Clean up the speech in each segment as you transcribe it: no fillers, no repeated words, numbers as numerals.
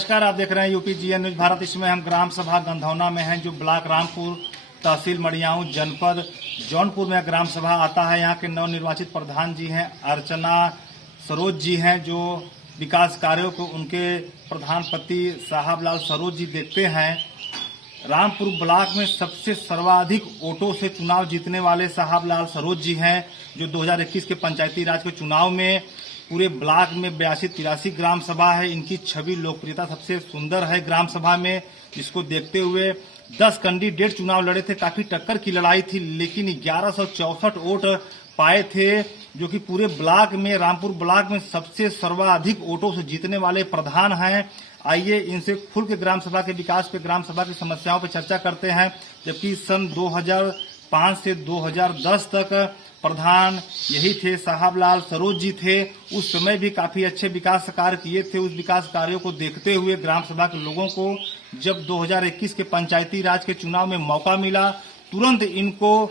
नमस्कार, आप देख रहे हैं यूपी जीएन न्यूज भारत। इसमें हम ग्राम सभा गंधौना में हैं, जो ब्लॉक रामपुर, तहसील मड़ियाऊ, जनपद जौनपुर में ग्राम सभा आता है। यहाँ के नवनिर्वाचित प्रधान जी हैं अर्चना सरोज जी हैं, जो विकास कार्यों को उनके प्रधान पति साहब लाल सरोज जी देखते हैं। रामपुर ब्लॉक में सबसे सर्वाधिक वोटों से चुनाव जीतने वाले साहब लाल सरोज जी हैं, जो 2021 के पंचायती राज के चुनाव में पूरे ब्लॉक में 82-83 ग्राम सभा है। इनकी छवि लोकप्रियता सबसे सुंदर है ग्राम सभा में, जिसको देखते हुए 10 कैंडिडेट चुनाव लड़े थे। काफी टक्कर की लड़ाई थी, लेकिन 1164 वोट पाए थे, जो कि पूरे ब्लॉक में, रामपुर ब्लॉक में सबसे सर्वाधिक वोटों से जीतने वाले प्रधान हैं। आइए इनसे खुल के ग्राम सभा के विकास पे, ग्राम सभा की समस्याओं पे चर्चा करते हैं। जबकि सन 2005 से 2010 तक प्रधान यही थे, साहब लाल सरोज जी थे। उस समय भी काफी अच्छे विकास कार्य किए थे। उस विकास कार्यों को देखते हुए ग्राम सभा के लोगों को जब 2021 के पंचायती राज के चुनाव में मौका मिला, तुरंत इनको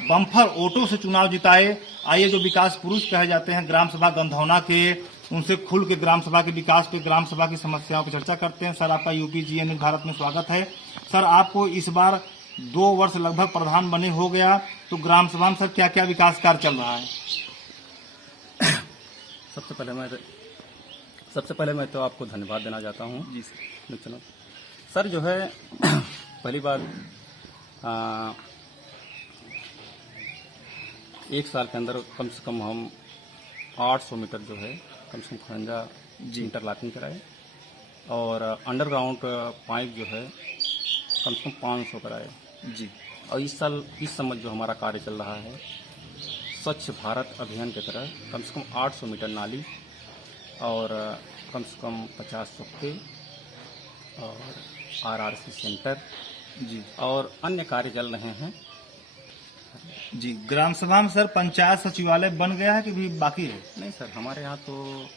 बम्फर वोटों से चुनाव जिताए। आइए जो विकास पुरुष कहे जाते हैं ग्राम सभा गंधौना के, उनसे खुल के ग्राम सभा के विकास पे, ग्राम सभा की समस्याओं पर चर्चा करते हैं। सर, आपका यूपी जीएन न्यूज भारत में स्वागत है। सर, आपको इस बार 2 वर्ष लगभग प्रधान बने हो गया, तो ग्राम सभा में सर क्या क्या विकास कार्य चल रहा है? सबसे पहले मैं तो आपको धन्यवाद देना चाहता हूँ। जी सर, जो है पहली बार 1 साल के अंदर कम से कम हम 800 मीटर जो है कम से कम खरंजा इंटरलॉकिंग कराए, और अंडरग्राउंड पाइप जो है कम से कम 500 कराए जी। और इस साल इस समय जो हमारा कार्य चल रहा है, स्वच्छ भारत अभियान की तरह कम से कम 800 मीटर नाली और कम से कम 50 चौके और आरआरसी सेंटर जी और अन्य कार्य चल रहे हैं। जी, ग्राम सभा में सर पंचायत सचिवालय बन गया है कि भी बाकी है? नहीं सर, हमारे यहाँ तो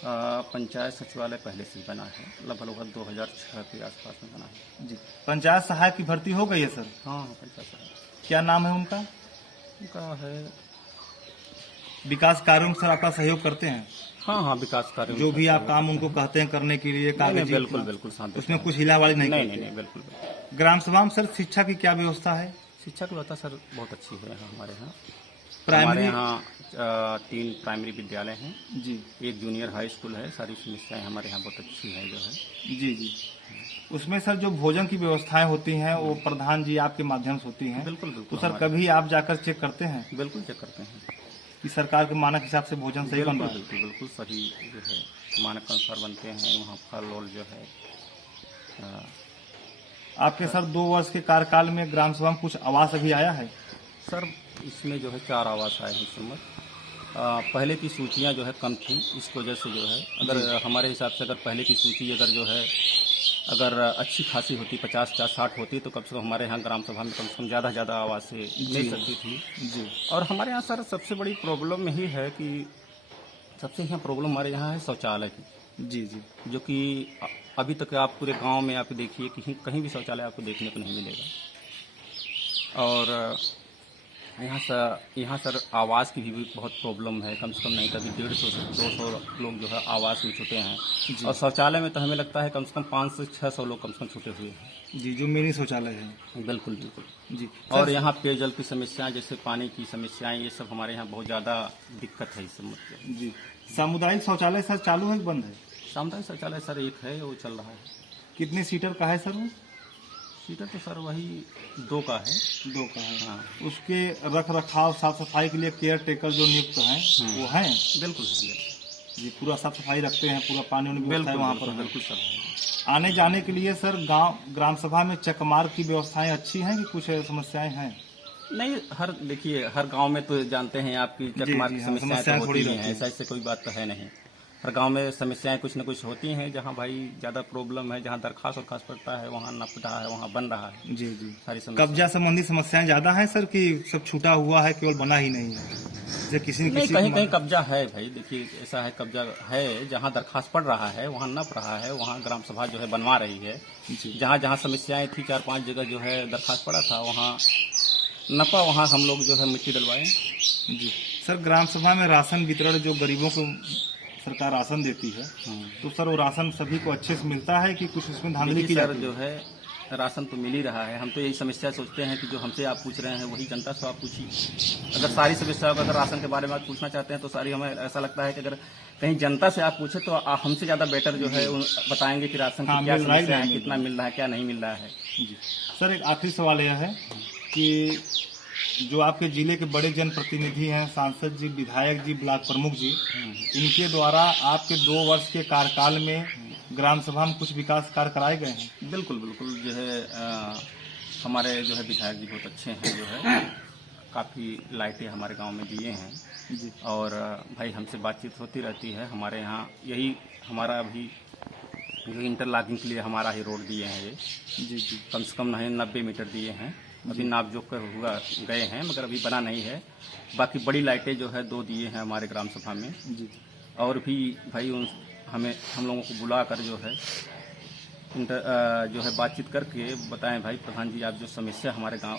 पंचायत सचिवालय पहले से ही बना है, लगभग 2006 के आसपास में बना है। जी, पंचायत सहायक की भर्ती हो गई है सर? हाँ, पंचायत सचिवालय। क्या नाम है उनका? उनका है विकास कार्यों में सर आपका सहयोग करते हैं? हाँ, विकास कार्य जो भी आप काम उनको कहते हैं करने के लिए, कागजी? बिल्कुल शांति, उसमें कुछ हिलावाड़ी नहीं करते? नहीं, बिल्कुल। ग्राम सभा में सर शिक्षा की क्या व्यवस्था है? शिक्षा की व्यवस्था सर बहुत अच्छी है हमारे यहाँ। प्राइमरी? हमारे यहाँ 3 प्राइमरी विद्यालय हैं जी, 1 जूनियर हाई स्कूल है। सारी समस्याएं हमारे यहाँ बहुत अच्छी है जो है। जी। उसमें सर जो भोजन की व्यवस्थाएं होती हैं वो प्रधान जी आपके माध्यम से होती हैं? बिल्कुल। तो सर कभी आप जाकर चेक करते हैं? बिल्कुल चेक करते हैं कि सरकार के मानक हिसाब से भोजन सही बन रहा है? बिल्कुल सही जो है मानक अनुसार बनते हैं। वहाँ फल और जो है आपके सर 2 वर्ष के कार्यकाल में ग्राम सभा में कुछ आवास अभी आया है? सर, इसमें जो है 4 आवास आए हैं इस समय। पहले की सूचियाँ जो है कम थी, इस वजह से जो है अगर हमारे हिसाब से अगर पहले की सूची अगर अच्छी खासी होती, 50-60 होती, तो कम से कम हमारे यहाँ ग्राम सभा में कम से कम ज़्यादा आवास मिल सकती थी जी। और हमारे यहाँ सर सबसे बड़ी प्रॉब्लम यही है कि सबसे यहाँ प्रॉब्लम हमारे यहाँ है शौचालय की। जी, जो कि अभी तक आप पूरे गांव में आप देखिए कि कहीं भी शौचालय आपको देखने को नहीं मिलेगा। और यहाँ सर आवास की भी बहुत प्रॉब्लम है। कम से कम नहीं कभी 150 से 200 लोग जो है आवास में छूटे हैं, और शौचालय में तो हमें लगता है कम से कम 500 से 600 लोग कम से कम छूटे हुए हैं जी, जो मिनी शौचालय है। बिल्कुल जी। और यहाँ पेयजल की समस्याएं, जैसे पानी की समस्याएं, ये सब हमारे यहाँ बहुत ज़्यादा दिक्कत है इस सब मतलब। जी, सामुदायिक शौचालय सर चालू है कि बंद है? सामुदायिक शौचालय सर एक है, वो चल रहा है। कितने सीटर का है सर वो? सीटर तो सर वही 2 का है। 2 का है। हाँ। उसके रख रखाव साफ सफाई के लिए केयर टेकर जो नियुक्त हैं वो हैं? बिल्कुल जी, पूरा साफ सफाई रखते हैं, पूरा पानी वानी व्यवस्था है वहाँ पर? बिल्कुल सर। आने जाने के लिए सर ग्राम सभा में चकमार्ग की व्यवस्थाएं अच्छी हैं कि कुछ समस्याएं हैं? नहीं, देखिए हर गांव में तो जानते हैं आपकी चकमार्ग की समस्याएं तो होती हैं, ऐसा कोई बात तो है नहीं। हर गांव में समस्याएं कुछ न कुछ होती हैं। जहां भाई ज़्यादा प्रॉब्लम है, जहां दरखास्त पड़ता है, वहां न रहा है, वहां बन रहा है। जी, सारी समस्या। कब्जा संबंधी समस्याएं ज्यादा है सर कि सब छूटा हुआ है, केवल बना ही नहीं है? जैसे किसी कहीं कब्जा है भाई। देखिए ऐसा है, कब्जा है जहाँ दरखास्त पड़ रहा है, वहाँ नप रहा है, वहाँ ग्राम सभा जो है बनवा रही है। जहाँ समस्याएं थी 4-5 जगह जो है दरखास्त पड़ा था, वहाँ नपा, वहाँ हम लोग जो है मिट्टी डलवाए। जी सर, ग्राम सभा में राशन वितरण जो गरीबों को सरकार राशन देती है, तो सर वो राशन सभी को अच्छे से मिलता है कि कुछ उसमें धांधली की सर जाती जो है राशन तो मिल ही रहा है। हम तो यही समस्या सोचते हैं कि जो हमसे आप पूछ रहे हैं वही जनता से आप पूछिए। अगर सारी समस्याओं का अगर राशन के बारे में आप पूछना चाहते हैं तो सारी हमें ऐसा लगता है कि अगर कहीं जनता से आप पूछे तो हमसे ज़्यादा बेटर जो है बताएंगे कि राशन की क्या मिल रहा है, समस्या है, नहीं कितना मिल रहा है, क्या नहीं मिल रहा है। जी। सर एक आखिरी सवाल यह है कि जो आपके जिले के बड़े जनप्रतिनिधि हैं, सांसद जी, विधायक जी, ब्लॉक प्रमुख जी, इनके द्वारा आपके 2 वर्ष के कार्यकाल में ग्राम सभा में कुछ विकास कार्य कराए गए हैं? बिल्कुल बिल्कुल जो है हमारे जो है विधायक जी बहुत अच्छे हैं, जो है काफ़ी लाइटें हमारे गांव में दिए हैं जी। और भाई हमसे बातचीत होती रहती है। हमारे यहाँ यही हमारा अभी जो इंटरलॉकिंग के लिए हमारा ही रोड दिए हैं ये जी जी कम से कम नहीं 90 मीटर दिए हैं। अभी नाप जोख कर हुआ गए हैं मगर अभी बना नहीं है। बाकी बड़ी लाइटें जो है 2 दिए हैं हमारे ग्राम सभा में। जी। और भी भाई हम लोगों को बुला कर जो है जो है बातचीत करके बताएं भाई प्रधान जी आप जो समस्या हमारे गांव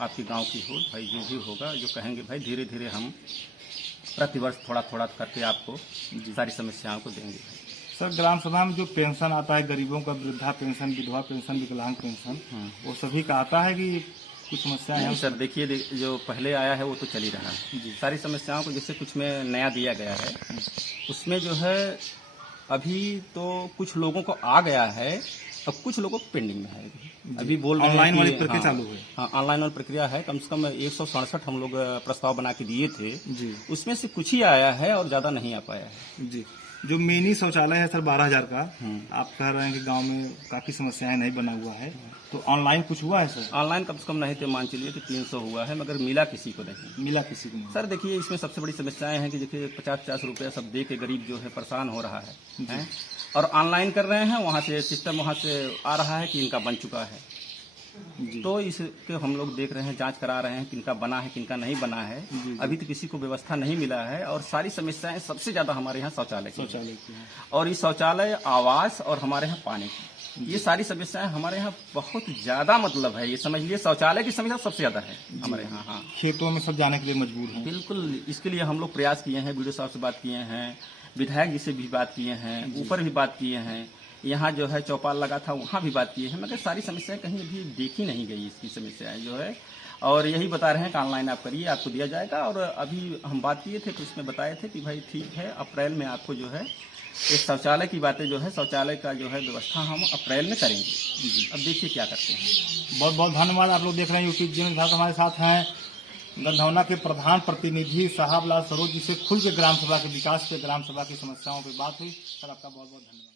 आपके गांव की हो भाई जो भी होगा जो कहेंगे भाई धीरे धीरे हम प्रतिवर्ष थोड़ा थोड़ा करके आपको सारी समस्याओं को देंगे। सर ग्राम सभा में जो पेंशन आता है गरीबों का, वृद्धा पेंशन, विधवा पेंशन, विकलांग पेंशन, वो सभी का आता है कि कुछ समस्याएं हैं? सर देखिए जो पहले आया है वो तो चल ही रहा है। सारी समस्याओं को जैसे कुछ में नया दिया गया है उसमें जो है अभी तो कुछ लोगों को आ गया है, अब कुछ लोगों को पेंडिंग में है। अभी बोल रहे हैं ऑनलाइन वाली कि प्रक्रिया चालू है। हाँ ऑनलाइन वाली प्रक्रिया है। कम से कम 167 हम लोग प्रस्ताव बना के दिए थे जी। उसमें से कुछ ही आया है और ज़्यादा नहीं आ पाया है। जी। जो मिनी शौचालय है सर 12,000 का, आप कह रहे हैं कि गांव में काफी समस्याएं नहीं बना हुआ है, तो ऑनलाइन कुछ हुआ है सर? ऑनलाइन कम से कम नहीं तो मान चलिए कि 300 हुआ है मगर मिला किसी को नहीं। मिला किसी को नहीं? सर देखिए इसमें सबसे बड़ी समस्याएं हैं कि देखिए 50-50 रुपया सब दे के गरीब जो है परेशान हो रहा है और ऑनलाइन कर रहे हैं, वहाँ से सिस्टम वहाँ से आ रहा है कि इनका बन चुका है। तो इसके हम लोग देख रहे हैं, जांच करा रहे हैं किनका बना है किनका नहीं बना है। अभी तो किसी को व्यवस्था नहीं मिला है और सारी समस्याएं सबसे ज्यादा हमारे यहाँ शौचालय की है। और ये शौचालय, आवास और हमारे यहाँ पानी की, ये सारी समस्याएं हमारे यहाँ बहुत ज्यादा मतलब है। ये समझ लिए शौचालय की समस्या सबसे ज्यादा है हमारे यहाँ। हाँ खेतों में सब जाने के लिए मजबूर हैं। बिल्कुल, इसके लिए हम लोग प्रयास किए हैं, वीडियो साहब से बात किए हैं, विधायक जी से भी बात किए हैं, ऊपर भी बात किए हैं, यहाँ जो है चौपाल लगा था वहाँ भी बात किए हैं मगर सारी समस्याएं कहीं अभी देखी नहीं गई इसकी समस्याएं जो है। और यही बता रहे हैं कि ऑनलाइन आप करिए आपको दिया जाएगा। और अभी हम बात किए थे तो उसमें बताए थे कि भाई ठीक है अप्रैल में आपको जो है एक शौचालय की बातें जो है शौचालय का जो है व्यवस्था हम अप्रैल में करेंगे। अब देखिए क्या करते हैं। बहुत बहुत धन्यवाद। आप लोग देख रहे हैं यूपी जिन साहब हमारे साथ हैं गंधौना के प्रधान प्रतिनिधि साहब लाल सरोज जी से खुल के ग्राम सभा के विकास पे, ग्राम सभा की समस्याओं पर बात हुई। सर आपका बहुत बहुत धन्यवाद।